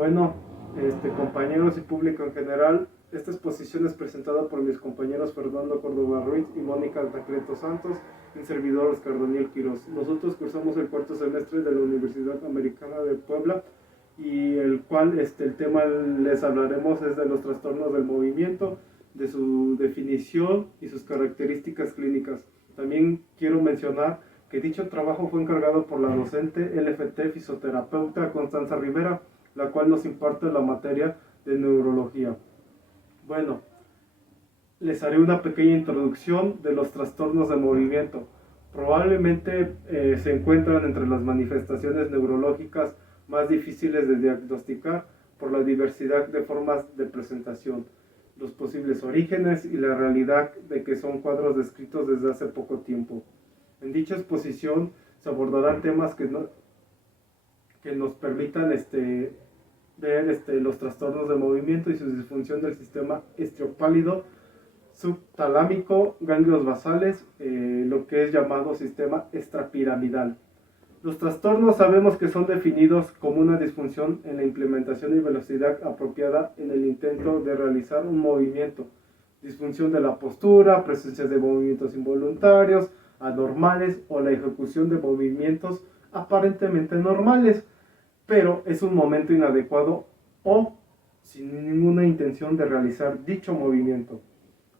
Bueno, compañeros y público en general, esta exposición es presentada por mis compañeros Fernando Córdoba Ruiz y Mónica Altacreto Santos, y servidor Oscar Daniel Quiroz. Nosotros cursamos el cuarto semestre de la Universidad Americana de Puebla y el cual el tema les hablaremos es de los trastornos del movimiento, de su definición y sus características clínicas. También quiero mencionar que dicho trabajo fue encargado por la docente LFT fisioterapeuta Constanza Rivera, la cual nos imparte la materia de neurología. Bueno, les haré una pequeña introducción de los trastornos de movimiento. Probablemente se encuentran entre las manifestaciones neurológicas más difíciles de diagnosticar por la diversidad de formas de presentación, los posibles orígenes y la realidad de que son cuadros descritos desde hace poco tiempo. En dicha exposición se abordarán temas que nos permitan ver los trastornos de movimiento y su disfunción del sistema estriopálido, subtalámico, ganglios basales, lo que es llamado sistema extrapiramidal. Los trastornos sabemos que son definidos como una disfunción en la implementación y velocidad apropiada en el intento de realizar un movimiento, disfunción de la postura, presencia de movimientos involuntarios, anormales o la ejecución de movimientos aparentemente normales, pero es un momento inadecuado o sin ninguna intención de realizar dicho movimiento.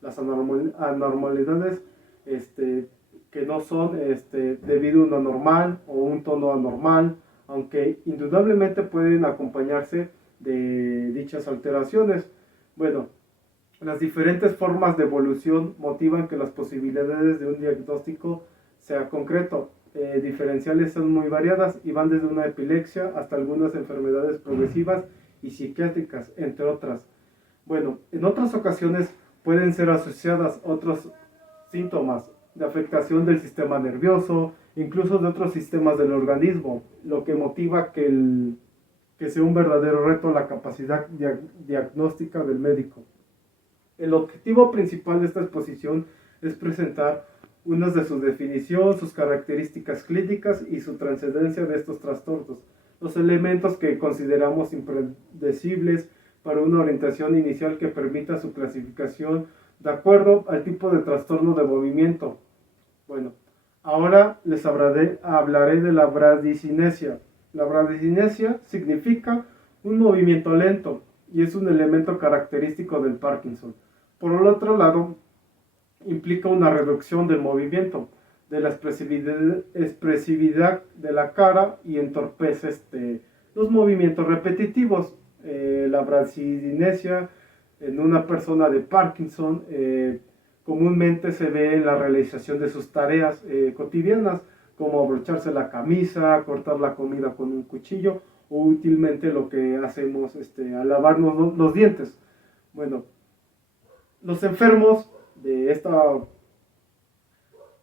Las anormalidades que no son debido a un anormal o un tono anormal, aunque indudablemente pueden acompañarse de dichas alteraciones. Bueno, las diferentes formas de evolución motivan que las posibilidades de un diagnóstico sea concreto. Diferenciales son muy variadas y van desde una epilepsia hasta algunas enfermedades progresivas y psiquiátricas, entre otras. Bueno, en otras ocasiones pueden ser asociadas otros síntomas de afectación del sistema nervioso, incluso de otros sistemas del organismo, lo que motiva que sea un verdadero reto la capacidad diagnóstica del médico. El objetivo principal de esta exposición es presentar unas de su definición, sus características clínicas y su trascendencia de estos trastornos, los elementos que consideramos impredecibles para una orientación inicial que permita su clasificación de acuerdo al tipo de trastorno de movimiento. Bueno, ahora les hablaré de la bradicinesia. La bradicinesia significa un movimiento lento y es un elemento característico del Parkinson. Por el otro lado, implica una reducción del movimiento, de la expresividad de la cara y entorpece los movimientos repetitivos. La bradicinesia en una persona de Parkinson comúnmente se ve en la realización de sus tareas cotidianas, como abrocharse la camisa, cortar la comida con un cuchillo o útilmente lo que hacemos al lavarnos los dientes. Bueno, los enfermos de esta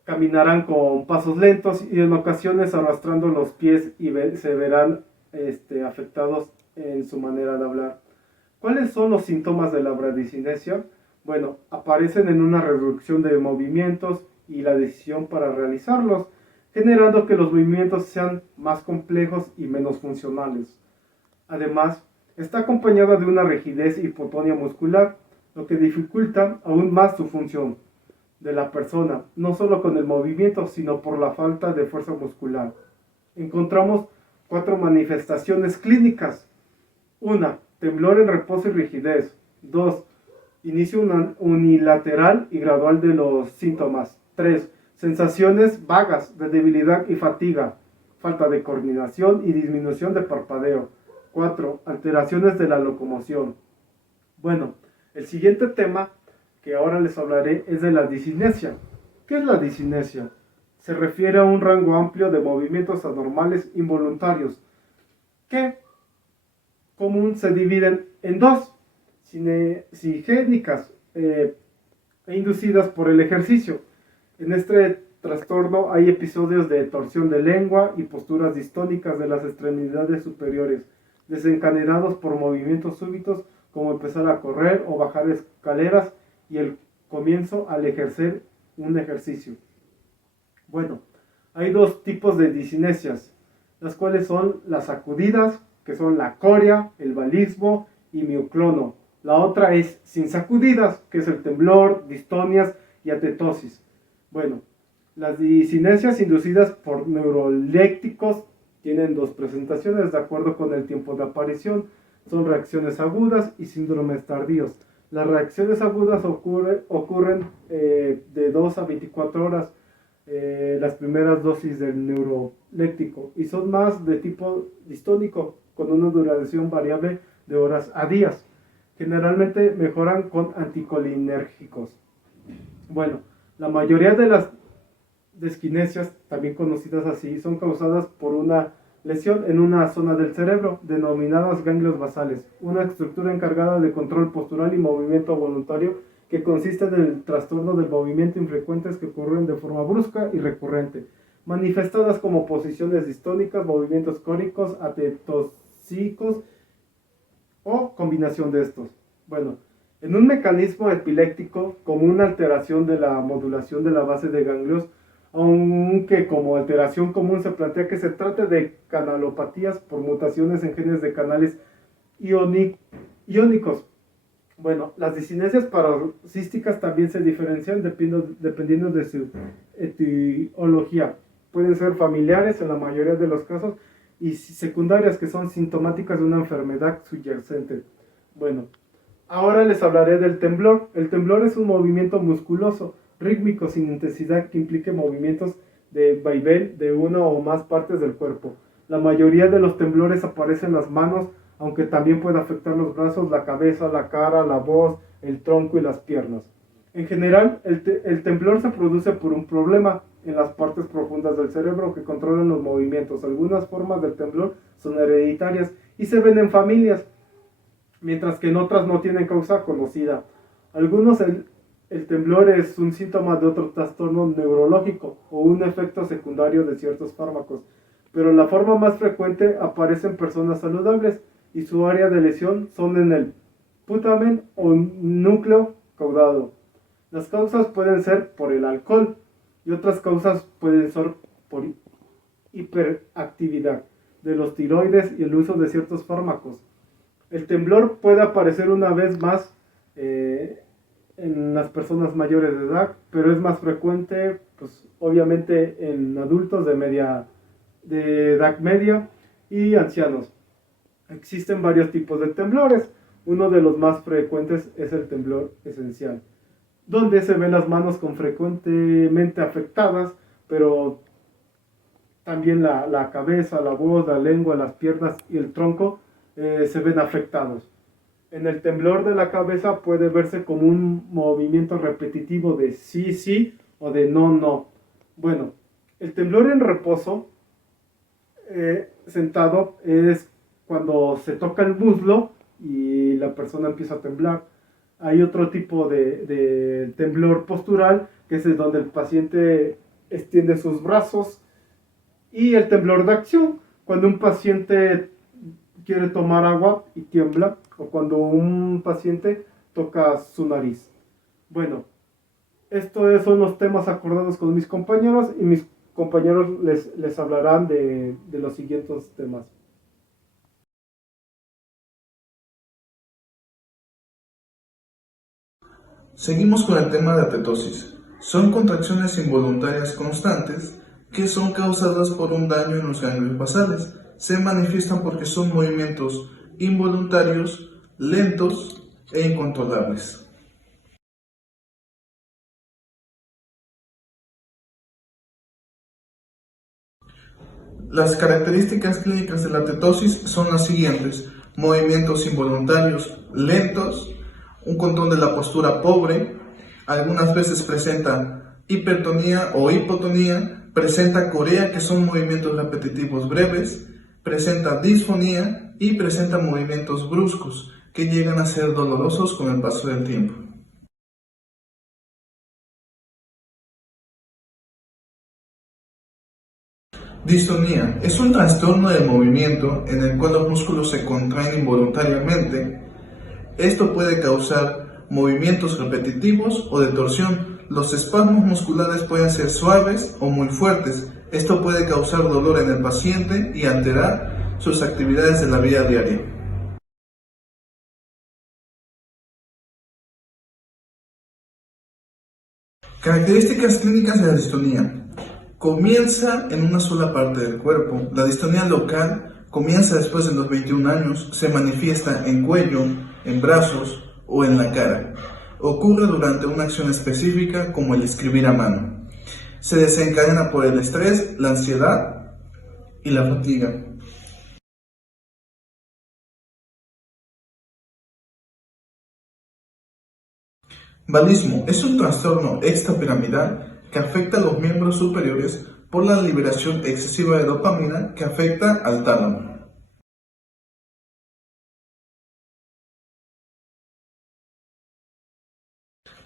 caminarán con pasos lentos y en ocasiones arrastrando los pies y se verán afectados en su manera de hablar. ¿Cuáles son los síntomas de la bradicinesia? Bueno, aparecen en una reducción de movimientos y la decisión para realizarlos, generando que los movimientos sean más complejos y menos funcionales. Además, está acompañada de una rigidez y hipotonía muscular, lo que dificulta aún más su función de la persona, no solo con el movimiento, sino por la falta de fuerza muscular. Encontramos 4 manifestaciones clínicas. 1. Temblor en reposo y rigidez. 2. Inicio unilateral y gradual de los síntomas. 3. Sensaciones vagas de debilidad y fatiga, falta de coordinación y disminución de parpadeo. 4. Alteraciones de la locomoción. Bueno, el siguiente tema que ahora les hablaré es de la disinesia. ¿Qué es la disinesia? Se refiere a un rango amplio de movimientos anormales involuntarios que común se dividen en 2, sigénicas e inducidas por el ejercicio. En este trastorno hay episodios de torsión de lengua y posturas distónicas de las extremidades superiores, desencadenados por movimientos súbitos como empezar a correr o bajar escaleras y el comienzo al ejercer un ejercicio. Bueno, hay 2 tipos de disinesias, las cuales son las sacudidas, que son la coria, el valismo y mioclono. La otra es sin sacudidas, que es el temblor, distonias y atetosis. Bueno, las disinesias inducidas por neurolépticos tienen dos presentaciones de acuerdo con el tiempo de aparición. Son reacciones agudas y síndromes tardíos. Las reacciones agudas ocurren de 2 a 24 horas, las primeras dosis del neuroléptico, y son más de tipo distónico, con una duración variable de horas a días. Generalmente mejoran con anticolinérgicos. Bueno, la mayoría de las disquinesias, también conocidas así, son causadas por una lesión en una zona del cerebro, denominadas ganglios basales, una estructura encargada de control postural y movimiento voluntario que consiste en el trastorno del movimiento infrecuentes que ocurren de forma brusca y recurrente, manifestadas como posiciones distónicas, movimientos córicos, atetosicos o combinación de estos. Bueno, en un mecanismo epiléptico, como una alteración de la modulación de la base de ganglios, aunque como alteración común se plantea que se trate de canalopatías por mutaciones en genes de canales iónicos. Bueno, las disinesias paroxísticas también se diferencian dependiendo de su etiología. Pueden ser familiares en la mayoría de los casos y secundarias, que son sintomáticas de una enfermedad subyacente. Bueno, ahora les hablaré del temblor. El temblor es un movimiento musculoso, rítmico, sin intensidad, que implique movimientos de vaivén de una o más partes del cuerpo. La mayoría de los temblores aparecen en las manos, aunque también puede afectar los brazos, la cabeza, la cara, la voz, el tronco y las piernas. En general, el temblor se produce por un problema en las partes profundas del cerebro que controlan los movimientos. Algunas formas del temblor son hereditarias y se ven en familias, mientras que en otras no tienen causa conocida. El temblor es un síntoma de otro trastorno neurológico o un efecto secundario de ciertos fármacos, pero la forma más frecuente aparece en personas saludables y su área de lesión son en el putamen o núcleo caudado. Las causas pueden ser por el alcohol y otras causas pueden ser por hiperactividad de los tiroides y el uso de ciertos fármacos. El temblor puede aparecer una vez más en las personas mayores de edad, pero es más frecuente, pues, obviamente en adultos de edad media y ancianos. Existen varios tipos de temblores. Uno de los más frecuentes es el temblor esencial, donde se ven las manos frecuentemente afectadas, pero también la cabeza, la voz, la lengua, las piernas y el tronco se ven afectados. En el temblor de la cabeza puede verse como un movimiento repetitivo de sí, sí o de no, no. Bueno, el temblor en reposo, sentado, es cuando se toca el muslo y la persona empieza a temblar. Hay otro tipo de temblor postural, que es el donde el paciente extiende sus brazos. Y el temblor de acción, cuando un paciente quiere tomar agua y tiembla, o cuando un paciente toca su nariz. Bueno, estos son los temas acordados con mis compañeros, y mis compañeros les hablarán de los siguientes temas. Seguimos con el tema de atetosis. Son contracciones involuntarias constantes que son causadas por un daño en los ganglios basales. Se manifiestan porque son movimientos involuntarios, lentos e incontrolables. Las características clínicas de la atetosis son las siguientes: movimientos involuntarios lentos, un control de la postura pobre, algunas veces presenta hipertonía o hipotonía, presenta corea, que son movimientos repetitivos breves, presenta disfonía y presenta movimientos bruscos que llegan a ser dolorosos con el paso del tiempo. Distonía es un trastorno del movimiento en el cual los músculos se contraen involuntariamente. Esto puede causar movimientos repetitivos o de torsión. Los espasmos musculares pueden ser suaves o muy fuertes. Esto puede causar dolor en el paciente y alterar sus actividades de la vida diaria. Características clínicas de la distonía. Comienza en una sola parte del cuerpo. La distonía local comienza después de los 21 años, se manifiesta en cuello, en brazos o en la cara. Ocurre durante una acción específica como el escribir a mano. Se desencadena por el estrés, la ansiedad y la fatiga. Valismo es un trastorno extrapiramidal que afecta a los miembros superiores por la liberación excesiva de dopamina que afecta al tálamo.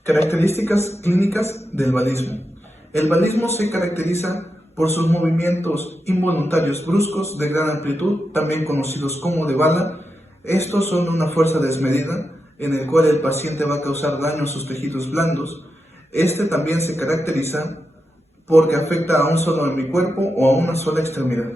Características clínicas del valismo. El valismo se caracteriza por sus movimientos involuntarios bruscos de gran amplitud, también conocidos como de bala. Estos son de una fuerza desmedida, en el cual el paciente va a causar daño a sus tejidos blandos. Este también se caracteriza porque afecta a un solo hemicuerpo o a una sola extremidad.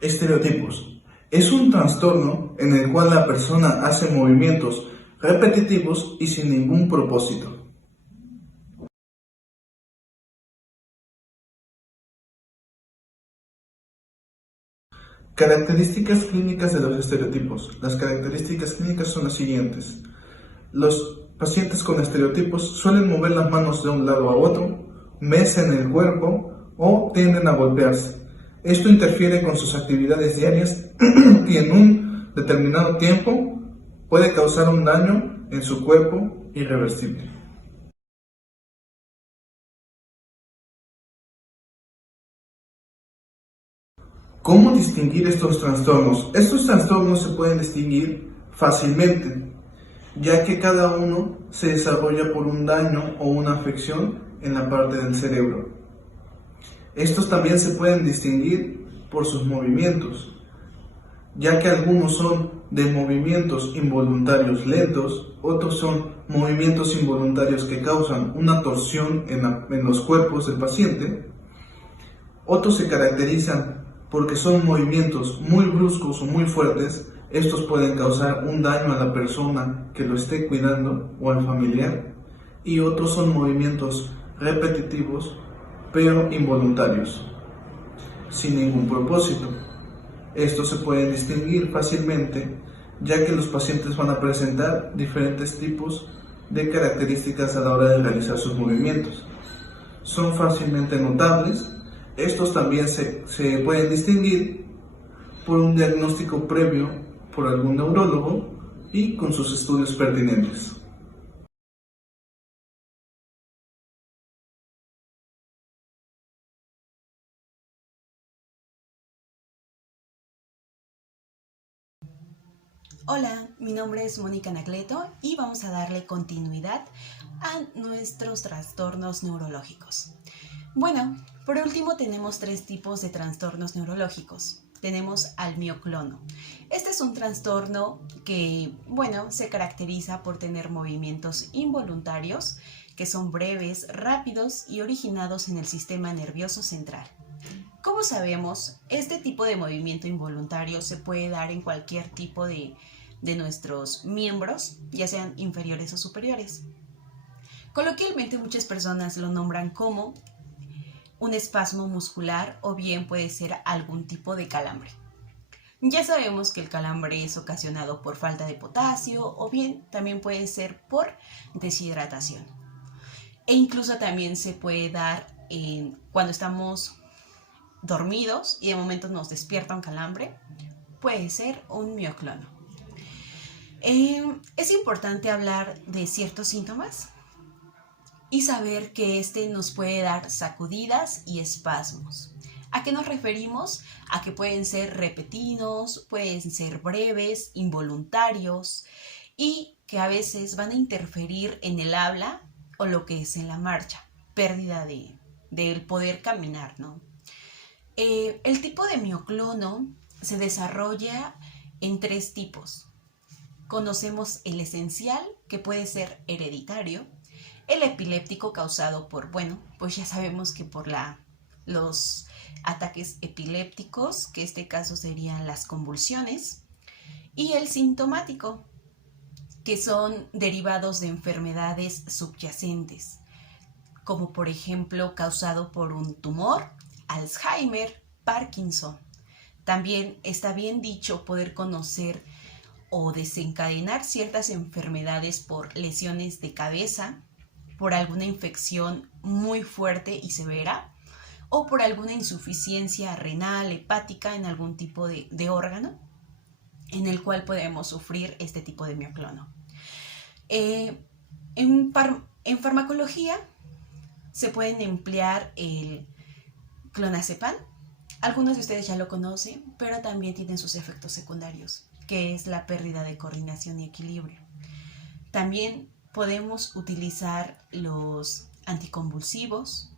Estereotipos. Es un trastorno en el cual la persona hace movimientos repetitivos y sin ningún propósito. Características clínicas de los estereotipos. Las características clínicas son las siguientes. Los pacientes con estereotipos suelen mover las manos de un lado a otro, mecen el cuerpo o tienden a golpearse. Esto interfiere con sus actividades diarias y en un determinado tiempo puede causar un daño en su cuerpo irreversible. ¿Cómo distinguir estos trastornos? Estos trastornos se pueden distinguir fácilmente, ya que cada uno se desarrolla por un daño o una afección en la parte del cerebro. Estos también se pueden distinguir por sus movimientos, ya que algunos son de movimientos involuntarios lentos, otros son movimientos involuntarios que causan una torsión en los cuerpos del paciente, otros se caracterizan porque son movimientos muy bruscos o muy fuertes. Estos pueden causar un daño a la persona que lo esté cuidando o al familiar, y otros son movimientos repetitivos pero involuntarios, sin ningún propósito. Estos se pueden distinguir fácilmente, ya que los pacientes van a presentar diferentes tipos de características a la hora de realizar sus movimientos. Son fácilmente notables. Estos también se pueden distinguir por un diagnóstico previo por algún neurólogo y con sus estudios pertinentes. Hola, mi nombre es Mónica Anacleto y vamos a darle continuidad a nuestros trastornos neurológicos. Bueno, por último tenemos 3 tipos de trastornos neurológicos. Tenemos al mioclono. Este es un trastorno que, se caracteriza por tener movimientos involuntarios que son breves, rápidos y originados en el sistema nervioso central. Como sabemos, este tipo de movimiento involuntario se puede dar en cualquier tipo de nuestros miembros, ya sean inferiores o superiores. Coloquialmente muchas personas lo nombran como un espasmo muscular o bien puede ser algún tipo de calambre. Ya sabemos que el calambre es ocasionado por falta de potasio o bien también puede ser por deshidratación. E incluso también se puede dar cuando estamos dormidos y de momento nos despierta un calambre, puede ser un mioclono. Es importante hablar de ciertos síntomas y saber que este nos puede dar sacudidas y espasmos. ¿A qué nos referimos? A que pueden ser repentinos, pueden ser breves, involuntarios y que a veces van a interferir en el habla o lo que es en la marcha, pérdida del poder caminar, ¿no? El tipo de mioclono se desarrolla en 3 tipos. Conocemos el esencial, que puede ser hereditario, El epiléptico causado por, bueno, pues ya sabemos que por los ataques epilépticos, que este caso serían las convulsiones, y el sintomático, que son derivados de enfermedades subyacentes, como por ejemplo causado por un tumor, Alzheimer, Parkinson. También está bien dicho poder conocer o desencadenar ciertas enfermedades por lesiones de cabeza, por alguna infección muy fuerte y severa, o por alguna insuficiencia renal, hepática en algún tipo de órgano, en el cual podemos sufrir este tipo de mioclono. En farmacología se pueden emplear el clonazepam. Algunos de ustedes ya lo conocen, pero también tienen sus efectos secundarios, que es la pérdida de coordinación y equilibrio. También podemos utilizar los anticonvulsivos,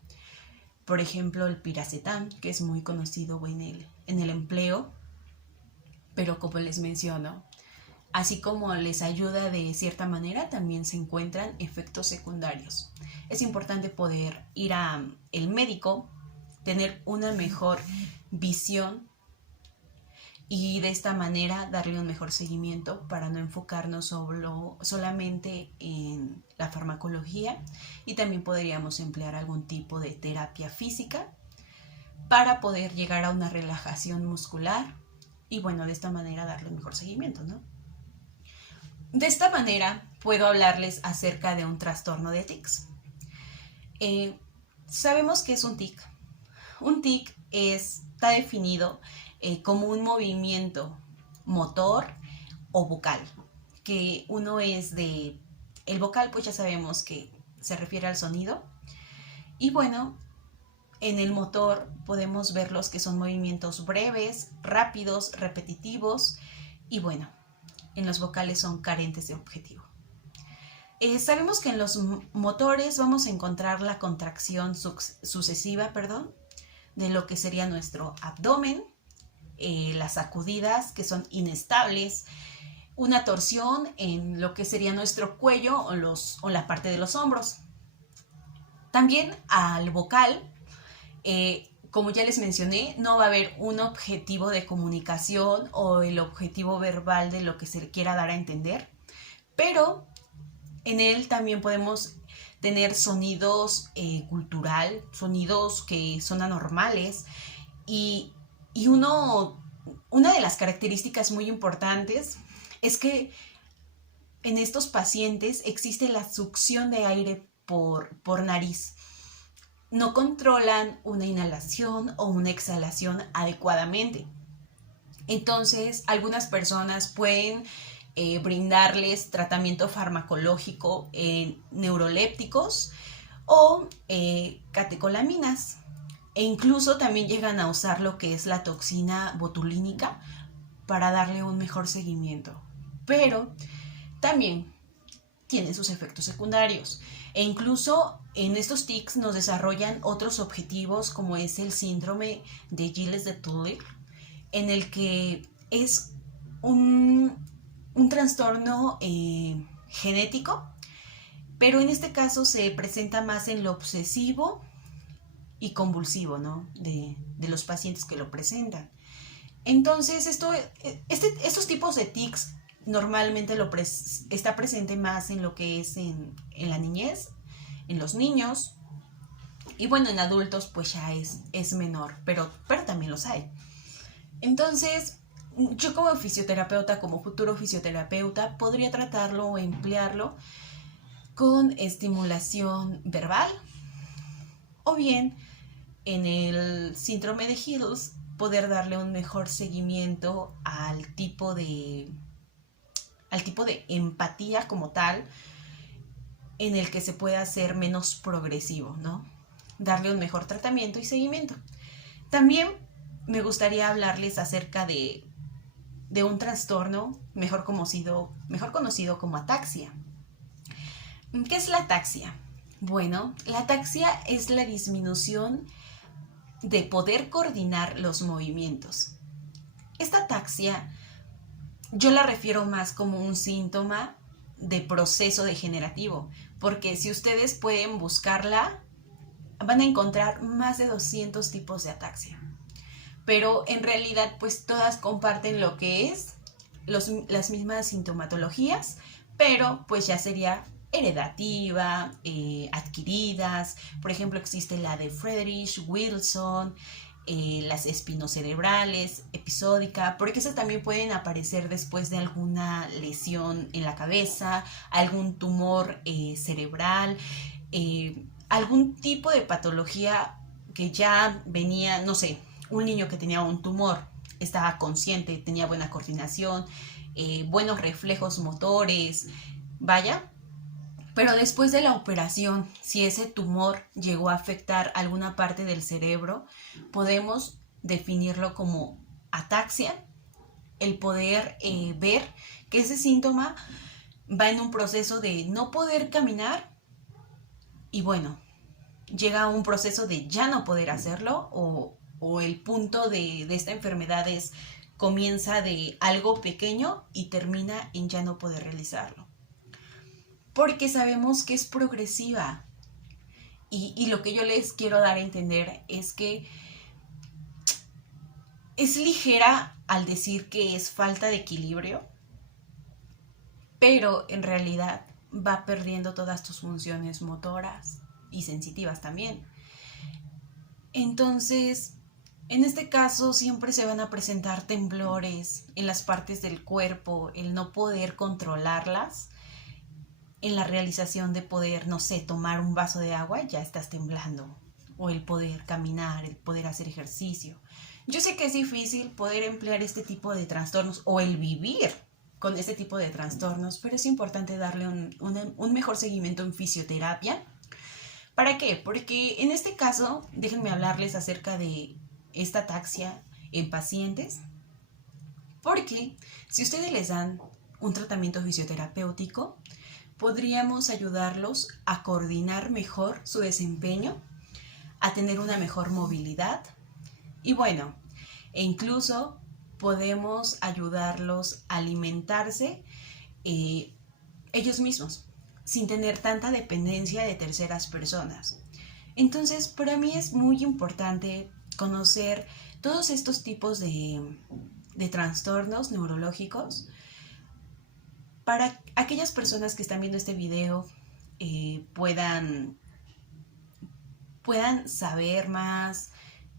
por ejemplo el piracetam, que es muy conocido en el empleo, pero como les menciono, así como les ayuda de cierta manera, también se encuentran efectos secundarios. Es importante poder ir al médico, tener una mejor visión y de esta manera darle un mejor seguimiento para no enfocarnos solamente en la farmacología, y también podríamos emplear algún tipo de terapia física para poder llegar a una relajación muscular y bueno, de esta manera darle un mejor seguimiento, ¿no? De esta manera puedo hablarles acerca de un trastorno de tics. Sabemos que es un tic. Un tic está definido como un movimiento motor o vocal, que uno es el vocal, pues ya sabemos que se refiere al sonido, y bueno, en el motor podemos ver los que son movimientos breves, rápidos, repetitivos, y bueno, en los vocales son carentes de objetivo. Sabemos que en los motores vamos a encontrar la contracción sucesiva, de lo que sería nuestro abdomen, las sacudidas que son inestables, una torsión en lo que sería nuestro cuello o la parte de los hombros. También al vocal, como ya les mencioné, no va a haber un objetivo de comunicación o el objetivo verbal de lo que se quiera dar a entender, pero en él también podemos tener sonidos cultural, sonidos que son anormales, y una de las características muy importantes es que en estos pacientes existe la succión de aire por nariz. No controlan una inhalación o una exhalación adecuadamente. Entonces, algunas personas pueden brindarles tratamiento farmacológico neurolépticos o catecolaminas, e incluso también llegan a usar lo que es la toxina botulínica para darle un mejor seguimiento, pero también tienen sus efectos secundarios, e incluso en estos tics nos desarrollan otros objetivos, como es el síndrome de Gilles de Tourette, en el que es un trastorno genético, pero en este caso se presenta más en lo obsesivo y convulsivo, ¿no? de los pacientes que lo presentan. Entonces, estos tipos de tics normalmente está presente más en lo que es en la niñez, en los niños, y bueno, en adultos pues ya es menor, pero también los hay. Entonces, yo como fisioterapeuta, como futuro fisioterapeuta, podría tratarlo o emplearlo con estimulación verbal, o bien en el síndrome de Gilles poder darle un mejor seguimiento al tipo de empatía como tal, en el que se pueda hacer menos progresivo, ¿no? Darle un mejor tratamiento y seguimiento. También me gustaría hablarles acerca de un trastorno mejor conocido como ataxia. ¿Qué es la ataxia? Bueno, la ataxia es la disminución de poder coordinar los movimientos. Esta ataxia yo la refiero más como un síntoma de proceso degenerativo, porque si ustedes pueden buscarla, van a encontrar más de 200 tipos de ataxia. Pero en realidad pues todas comparten lo que es las mismas sintomatologías, pero pues ya sería heredativa, adquiridas. Por ejemplo, existe la de Friedreich, Wilson, las espinocerebrales, episódica, porque esas también pueden aparecer después de alguna lesión en la cabeza, algún tumor cerebral, algún tipo de patología que ya venía, no sé, un niño que tenía un tumor, estaba consciente, tenía buena coordinación, buenos reflejos motores, vaya. Pero después de la operación, si ese tumor llegó a afectar alguna parte del cerebro, podemos definirlo como ataxia, el poder ver que ese síntoma va en un proceso de no poder caminar y bueno, llega a un proceso de ya no poder hacerlo o el punto de esta enfermedad comienza de algo pequeño y termina en ya no poder realizarlo. Porque sabemos que es progresiva. Y lo que yo les quiero dar a entender es que es ligera al decir que es falta de equilibrio, pero en realidad va perdiendo todas tus funciones motoras y sensitivas también. Entonces, en este caso siempre se van a presentar temblores en las partes del cuerpo, el no poder controlarlas. En la realización de poder, no sé, tomar un vaso de agua, ya estás temblando. O el poder caminar, el poder hacer ejercicio. Yo sé que es difícil poder emplear este tipo de trastornos o el vivir con este tipo de trastornos, pero es importante darle un mejor seguimiento en fisioterapia. ¿Para qué? Porque en este caso, déjenme hablarles acerca de esta ataxia en pacientes. Porque si ustedes les dan un tratamiento fisioterapéutico, podríamos ayudarlos a coordinar mejor su desempeño, a tener una mejor movilidad y bueno, e incluso podemos ayudarlos a alimentarse ellos mismos, sin tener tanta dependencia de terceras personas. Entonces, para mí es muy importante conocer todos estos tipos de trastornos neurológicos para aquellas personas que están viendo este video puedan saber más,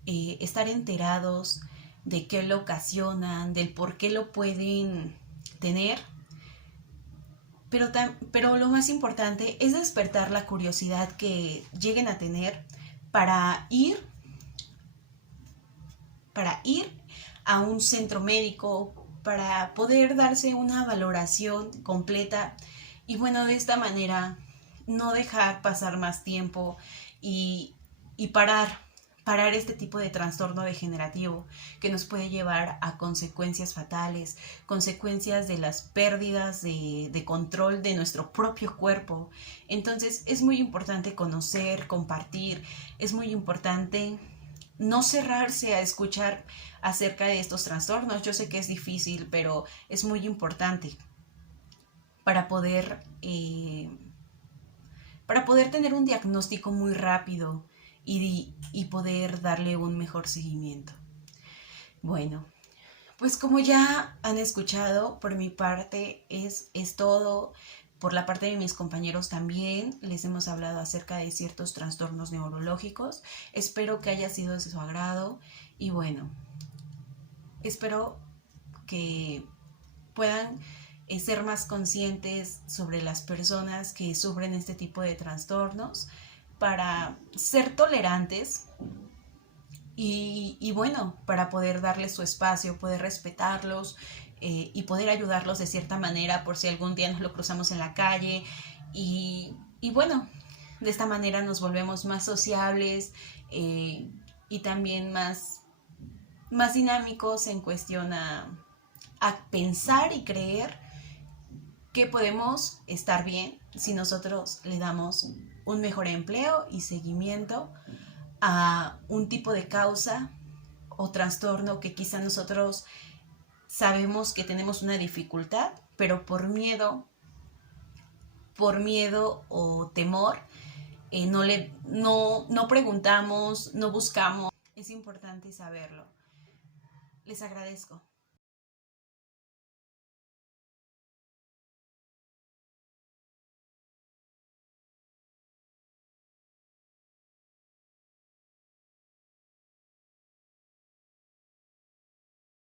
estar enterados de qué lo ocasionan, del por qué lo pueden tener. Pero lo más importante es despertar la curiosidad que lleguen a tener para ir a un centro médico, para poder darse una valoración completa y bueno, de esta manera no dejar pasar más tiempo y parar este tipo de trastorno degenerativo que nos puede llevar a consecuencias fatales, consecuencias de las pérdidas de control de nuestro propio cuerpo. Entonces es muy importante conocer, compartir, es muy importante no cerrarse a escuchar acerca de estos trastornos. Yo sé que es difícil, pero es muy importante para poder tener un diagnóstico muy rápido y poder darle un mejor seguimiento. Bueno, pues como ya han escuchado, por mi parte es todo. Por la parte de mis compañeros también les hemos hablado acerca de ciertos trastornos neurológicos. Espero que haya sido de su agrado y bueno, espero que puedan ser más conscientes sobre las personas que sufren este tipo de trastornos para ser tolerantes y bueno, para poder darles su espacio, poder respetarlos y poder ayudarlos de cierta manera por si algún día nos lo cruzamos en la calle y bueno, de esta manera nos volvemos más sociables y también más dinámicos en cuestión a pensar y creer que podemos estar bien si nosotros le damos un mejor empleo y seguimiento a un tipo de causa o trastorno que quizá nosotros sabemos que tenemos una dificultad, pero por miedo por miedo o temor no preguntamos, no buscamos. Es importante saberlo. Les agradezco.